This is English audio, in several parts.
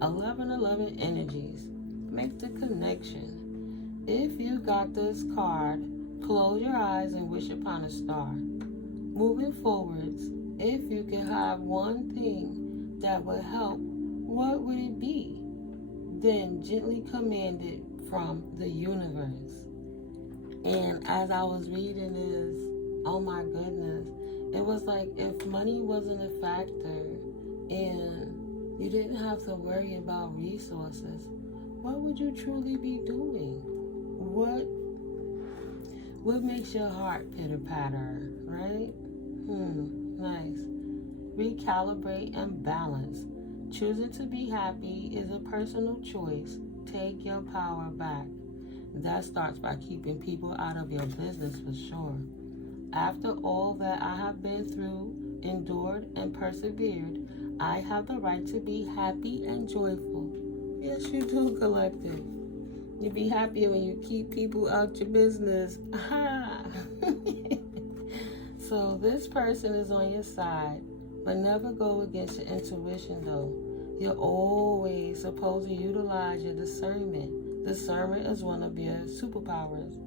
1111 energies. Make the connection. If you got this card, close your eyes and wish upon a star. Moving forwards, if you could have one thing that would help, what would it be? Then gently command it from the universe. And as I was reading this, oh my goodness, it was like if money wasn't a factor and you didn't have to worry about resources, what would you truly be doing? What makes your heart pitter-patter, right? Nice. Recalibrate and balance. Choosing to be happy is a personal choice. Take your power back. That starts by keeping people out of your business for sure. After all that I have been through, endured, and persevered, I have the right to be happy and joyful. Yes, you do, collective. You be happier when you keep people out your business. Aha! So this person is on your side, but never go against your intuition though. You're always supposed to utilize your discernment. Discernment is one of your superpowers.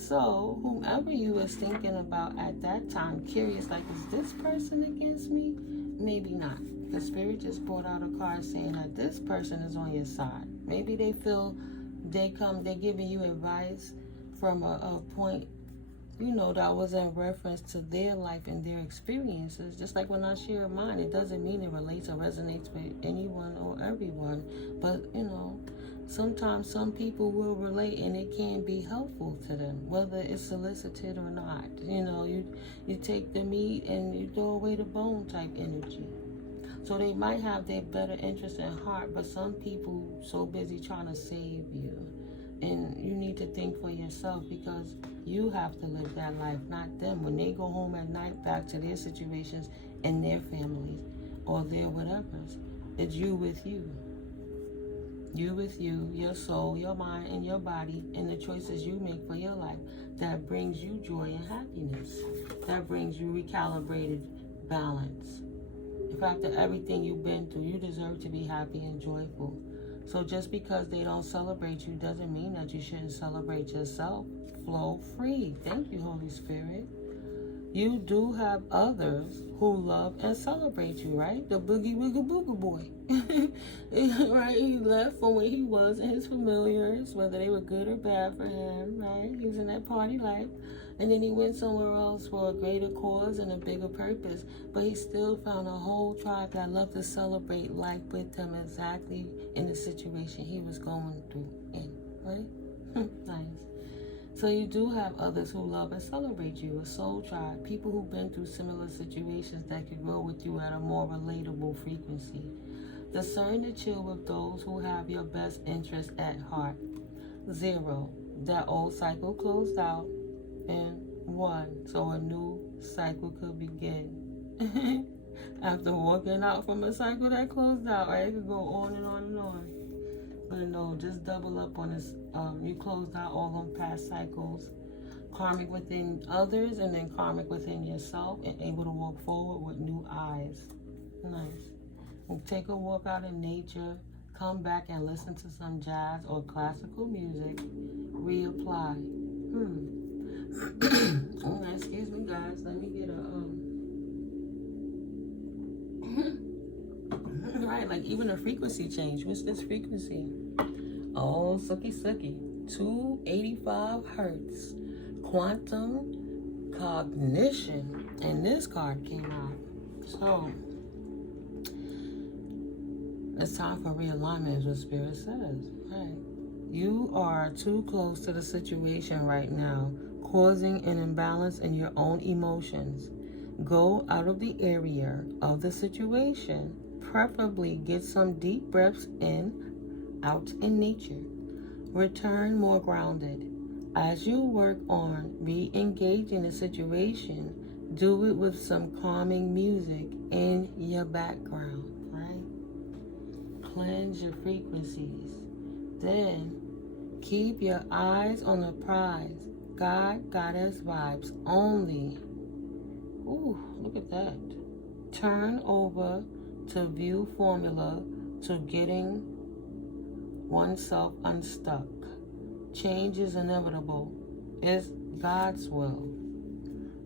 So whomever you was thinking about at that time, curious like, is this person against me? Maybe not. The spirit just brought out a card saying that this person is on your side. Maybe they feel they're giving you advice from a point, that was in reference to their life and their experiences. Just like when I share mine, it doesn't mean it relates or resonates with anyone or everyone. But, sometimes some people will relate and it can be helpful to them, whether it's solicited or not. You take the meat and you throw away the bone type energy. So they might have their better interest in heart, but some people so busy trying to save you. And you need to think for yourself because you have to live that life, not them. When they go home at night back to their situations and their families or their whatevers, it's you with you. You with you, your soul, your mind, and your body, and the choices you make for your life that brings you joy and happiness. That brings you recalibrated balance. If after everything you've been through, you deserve to be happy and joyful. So just because they don't celebrate you doesn't mean that you shouldn't celebrate yourself. Flow free. Thank you, Holy Spirit. You do have others who love and celebrate you, right? The boogie wiggle boogie boy. Right? He left from where he was and his familiars, whether they were good or bad for him, right? He was in that party life. And then he went somewhere else for a greater cause and a bigger purpose. But he still found a whole tribe that loved to celebrate life with him exactly in the situation he was going through in, right? Nice. So you do have others who love and celebrate you, a soul tribe, people who've been through similar situations that could grow with you at a more relatable frequency. Discern to chill with those who have your best interest at heart. 0, that old cycle closed out. And 1, so a new cycle could begin. After walking out from a cycle that closed out, right? It could go on and on and on. But no, just double up on this. You closed out all them past cycles, karmic within others and then karmic within yourself, and able to walk forward with new eyes. Nice. And take a walk out in nature, come back and listen to some jazz or classical music, reapply. Oh, excuse me, guys. Let me get a right, like even a frequency change. What's this frequency? Oh, sucky. 285 hertz. Quantum cognition. And this card came out. So it's time for realignment is what Spirit says. Right. You are too close to the situation right now, causing an imbalance in your own emotions. Go out of the area of the situation. Preferably get some deep breaths in, out in nature. Return more grounded. As you work on re-engaging the situation, do it with some calming music in your background, right? Cleanse your frequencies. Then keep your eyes on the prize. God, Goddess vibes only. Ooh, look at that. Turn over to view formula to getting oneself unstuck. Change is inevitable. It's God's will.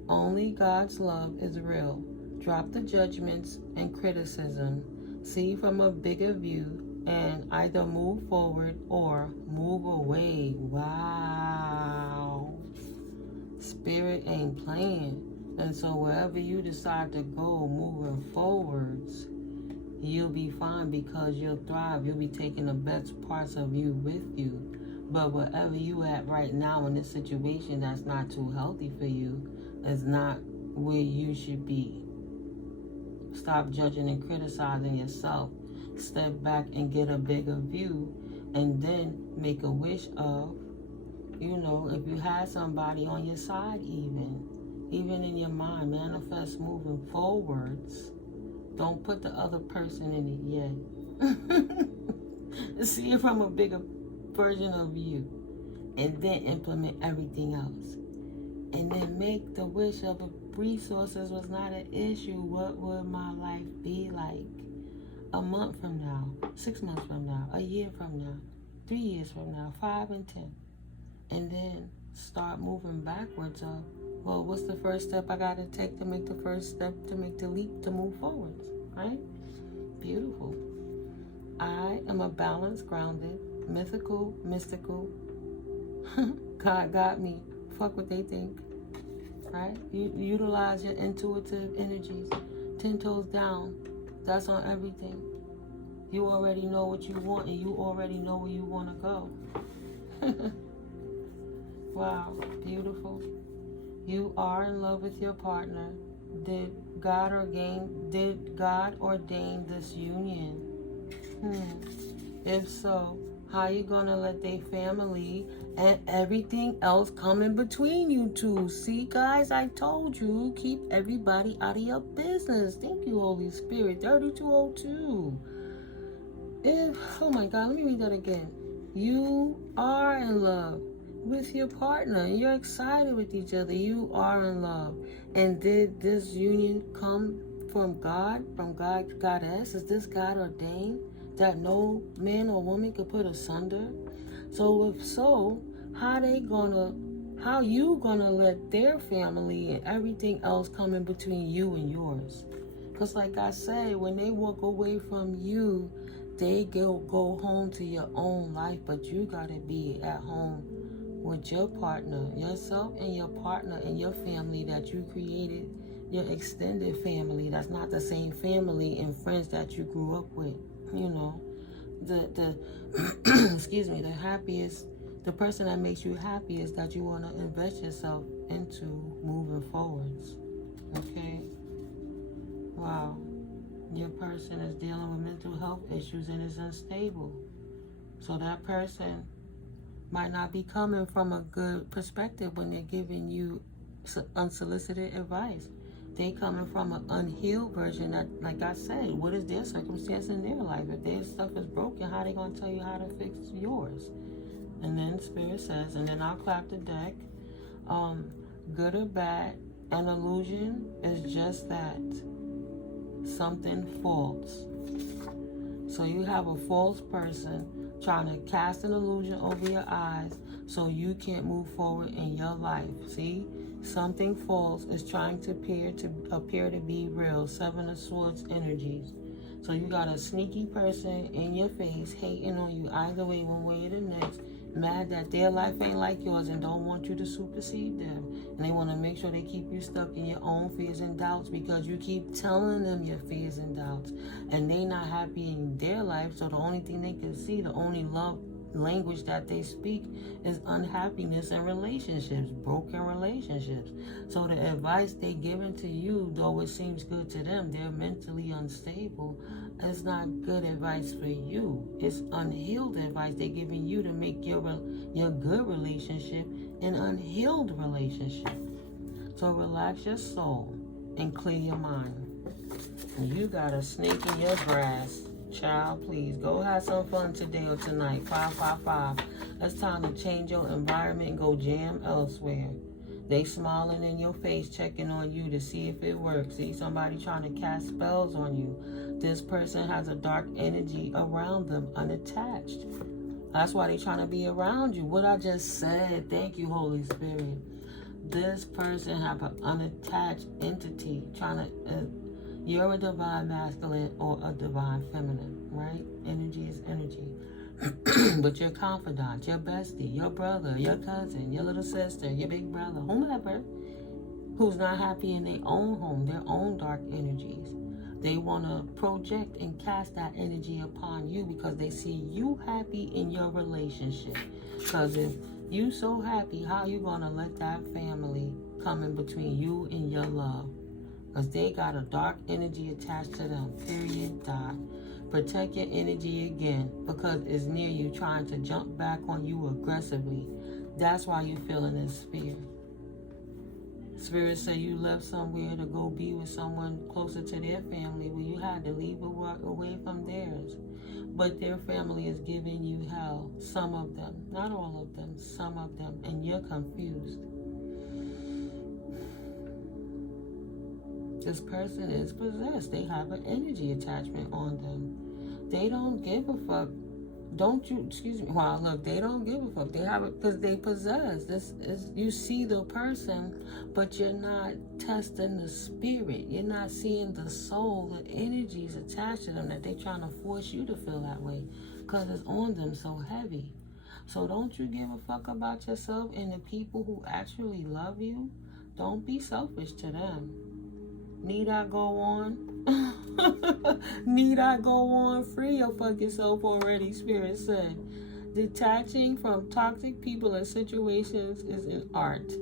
Only God's love is real. Drop the judgments and criticism. See from a bigger view and either move forward or move away. Wow. Spirit ain't playing. And so wherever you decide to go moving forwards, you'll be fine because you'll thrive. You'll be taking the best parts of you with you. But wherever you at right now in this situation that's not too healthy for you is not where you should be. Stop judging and criticizing yourself. Step back and get a bigger view, and then make a wish of, if you had somebody on your side, even in your mind, manifest moving forwards. Don't put the other person in it yet. See it from a bigger version of you, and then implement everything else. And then make the wish of resources was not an issue. What would my life be like a month from now, 6 months from now, a year from now, 3 years from now, 5 and 10? And then start moving backwards of, well, what's the first step I got to take to make the first step, to make the leap, to move forwards, right? Beautiful. I am a balanced, grounded, mythical, mystical. God got me. Fuck what they think, right? You utilize your intuitive energies. 10 toes down. That's on everything. You already know what you want, and you already know where you want to go. Wow, beautiful. You are in love with your partner. Did God ordain this union? If so, how you gonna let their family and everything else come in between you two? See, guys, I told you, keep everybody out of your business. Thank you, Holy Spirit. 3202. Oh my God, let me read that again. You are in love with your partner. You're excited with each other. You are in love. And did this union come from God, GodGoddess? Is this God ordained that no man or woman could put asunder? So if so, how you gonna let their family and everything else come in between you and yours? Because like I say, when they walk away from you, they go home to your own life, but you gotta be at home with your partner, yourself and your partner and your family that you created, your extended family that's not the same family and friends that you grew up with. The excuse me, the person that makes you happy is that you want to invest yourself into moving forwards. Okay? Wow. Your person is dealing with mental health issues and is unstable. So that person might not be coming from a good perspective when they're giving you unsolicited advice. They coming from an unhealed version that, like I said, what is their circumstance in their life? If their stuff is broken, how they going to tell you how to fix yours? And then Spirit says, and then I'll clap the deck. Good or bad, an illusion is just that. Something false. So you have a false person trying to cast an illusion over your eyes so you can't move forward in your life. See? Something false is trying to appear to be real. 7 of Swords energies. So you got a sneaky person in your face hating on you either way, one way or the next, mad that their life ain't like yours and don't want you to supersede them. And they want to make sure they keep you stuck in your own fears and doubts because you keep telling them your fears and doubts. And they not happy in their life, so the only thing they can see, the only love language that they speak is unhappiness in relationships, broken relationships. So the advice they giving to you, though it seems good to them, they're mentally unstable. It's not good advice for you. It's unhealed advice they're giving you to make your good relationship an unhealed relationship. So relax your soul and clear your mind. You got a snake in your grass. Child, please go have some fun today or tonight. 555. It's time to change your environment and go jam elsewhere. They smiling in your face, checking on you to see if it works. See somebody trying to cast spells on you. This person has a dark energy around them, unattached. That's why they're trying to be around you. What I just said, thank you, Holy Spirit. This person have an unattached entity trying to, you're a divine masculine or a divine feminine, right? Energy is energy. But your confidant, your bestie, your brother, your cousin, your little sister, your big brother, whomever, who's not happy in their own home, their own dark energies, they want to project and cast that energy upon you because they see you happy in your relationship. Because if you so happy, how you going to let that family come in between you and your love? Because they got a dark energy attached to them, period, dot. Protect your energy again because it's near you trying to jump back on you aggressively. That's why you're feeling this fear. Spirit say you left somewhere to go be with someone closer to their family where you had to leave away from theirs. But their family is giving you hell. Some of them, not all of them, some of them, and you're confused. This person is possessed. They have an energy attachment on them. They don't give a fuck. Don't you, excuse me, wow, look, they don't give a fuck. They have it because they possess. This is, you see the person, but you're not testing the spirit. You're not seeing the soul, the energies attached to them that they're trying to force you to feel that way because it's on them so heavy. So don't you give a fuck about yourself and the people who actually love you? Don't be selfish to them. Need I go on? Need I go on? Free your fucking self already, Spirit said. Detaching from toxic people and situations is an art.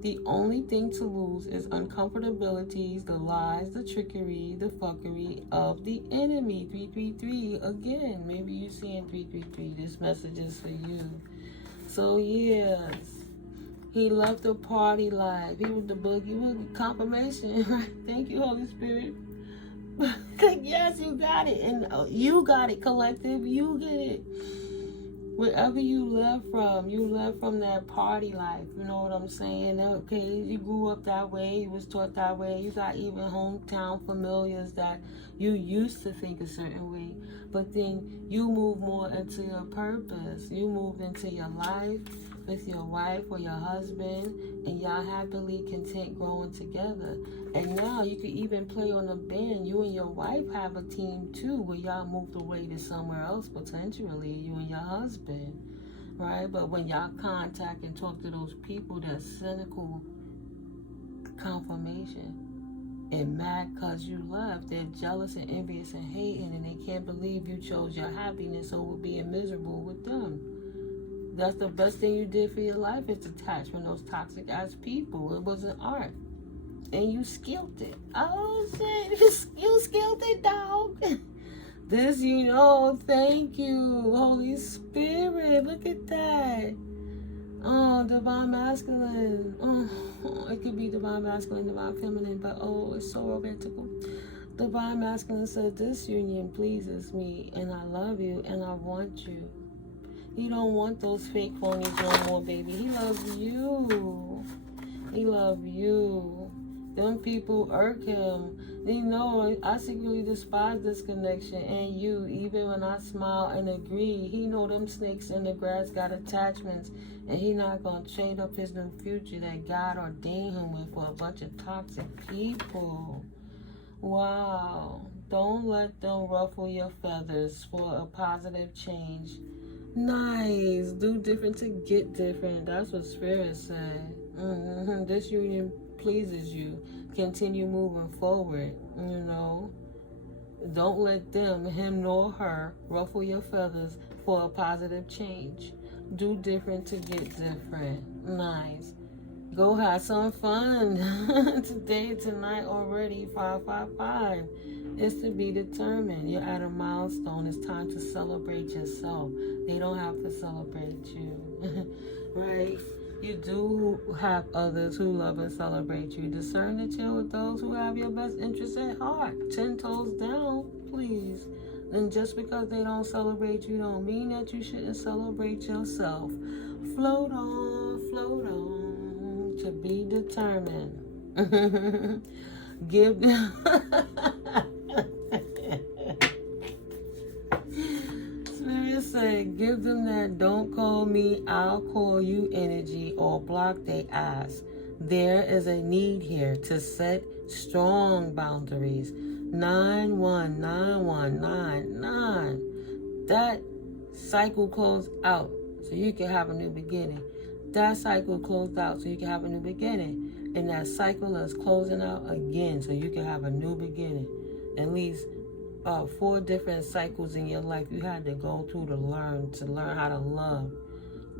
The only thing to lose is uncomfortabilities, the lies, the trickery, the fuckery of the enemy. 333. Again, maybe you're seeing 333. This message is for you. So, yes. He left the party live. He was the boogie woogie confirmation, right? Thank you, Holy Spirit. Yes, you got it. And you got it, collective. You get it. Wherever you left from that party life. You know what I'm saying? Okay, you grew up that way. You was taught that way. You got even hometown familiars that you used to think a certain way. But then you move more into your purpose. You moved into your life with your wife or your husband, and y'all happily content growing together. And now you could even play on a band. You and your wife have a team too, where y'all moved away to somewhere else potentially, you and your husband, right? But when y'all contact and talk to those people, that cynical confirmation and mad cause you left, they're jealous and envious and hating, and they can't believe you chose your happiness over being miserable with them. That's the best thing you did for your life is detach from those toxic ass people. It was an art. And you skilled it. Oh shit, you skilled it, dog. This, you know, thank you, Holy Spirit. Look at that. Oh, divine masculine. Oh, it could be divine masculine, divine feminine, but oh, it's so romantical. Divine masculine said, this union pleases me, and I love you, and I want you. He don't want those fake phonies no more, baby. He loves you. He loves you. Them people irk him. They know I secretly despise this connection and you, even when I smile and agree. He know them snakes in the grass got attachments, and he not gonna trade up his new future that God ordained him with for a bunch of toxic people. Wow. Don't let them ruffle your feathers for a positive change. Nice. Do different to get different. That's what Spirit said. This union pleases you. Continue moving forward. You know, don't let them, him nor her, ruffle your feathers for a positive change. Do different to get different. Nice. Go have some fun today, tonight already. 555. It's to be determined. You're at a milestone. It's time to celebrate yourself. They don't have to celebrate you, right? You do have others who love and celebrate you. Discern and chill with those who have your best interests at heart. 10 toes down, please. And just because they don't celebrate you don't mean that you shouldn't celebrate yourself. Float on, to be determined. Give them Spirit said, give them that don't call me, I'll call you energy, or block their eyes. There is a need here to set strong boundaries. 919199. That cycle closed out so you can have a new beginning. That cycle closed out so you can have a new beginning. And that cycle is closing out again so you can have a new beginning. At least 4 different cycles in your life you had to go through to learn how to love.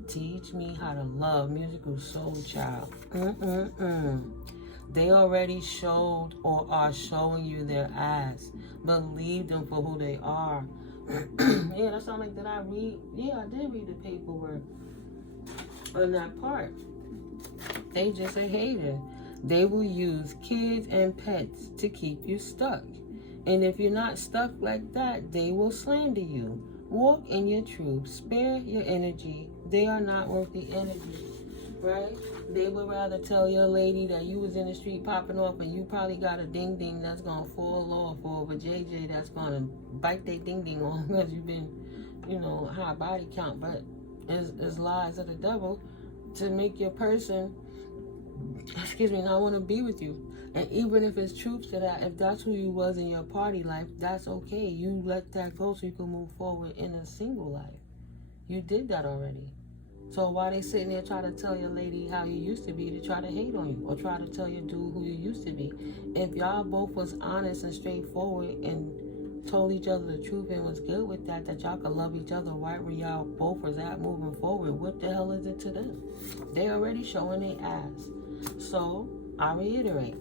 Teach me how to love. Musical soul child. They already showed or are showing you their ass. Believe them for who they are. Yeah, that sounds like, did I read? Yeah, I did read the paperwork on that part. They just a hater. They will use kids and pets to keep you stuck. And if you're not stuck like that, they will slander you. Walk in your truth. Spare your energy. They are not worth the energy, right? They would rather tell your lady that you was in the street popping off and you probably got a ding-ding that's going to fall off, or a JJ that's going to bite their ding-ding on because you've been, high body count. But it's lies of the devil to make your person, not want to be with you. And even if it's truth to that, if that's who you was in your party life, that's okay. You let that go so you can move forward in a single life. You did that already. So why they sitting there trying to tell your lady how you used to be to try to hate on you, or try to tell your dude who you used to be? If y'all both was honest and straightforward and told each other the truth and was good with that y'all could love each other right where y'all both was at moving forward, what the hell is it to them? They already showing their ass. So I reiterate.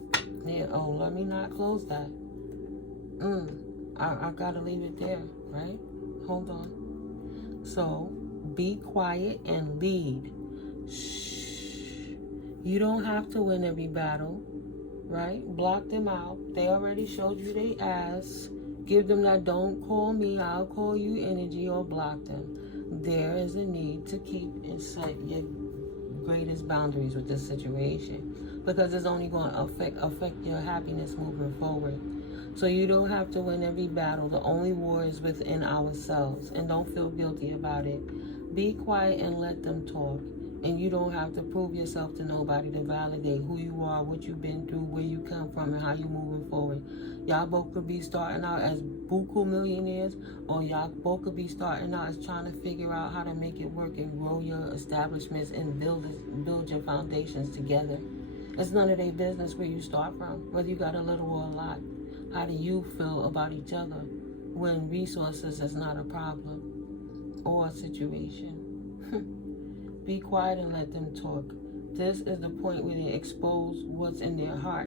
Yeah, let me not close that. I gotta leave it there, right? Hold on. So, be quiet and lead. Shh. You don't have to win every battle, right? Block them out. They already showed you their ass. Give them that don't call me, I'll call you energy, or block them. There is a need to keep and set your greatest boundaries with this situation, because it's only going to affect your happiness moving forward. So you don't have to win every battle. The only war is within ourselves, and don't feel guilty about it. Be quiet and let them talk. And you don't have to prove yourself to nobody to validate who you are, what you've been through, where you come from, and how you're moving forward. Y'all both could be starting out as buku millionaires, or y'all both could be starting out as trying to figure out how to make it work and grow your establishments and build your foundations together. It's none of their business where you start from, whether you got a little or a lot. How do you feel about each other when resources is not a problem or a situation? Be quiet and let them talk. This is the point where they expose what's in their heart.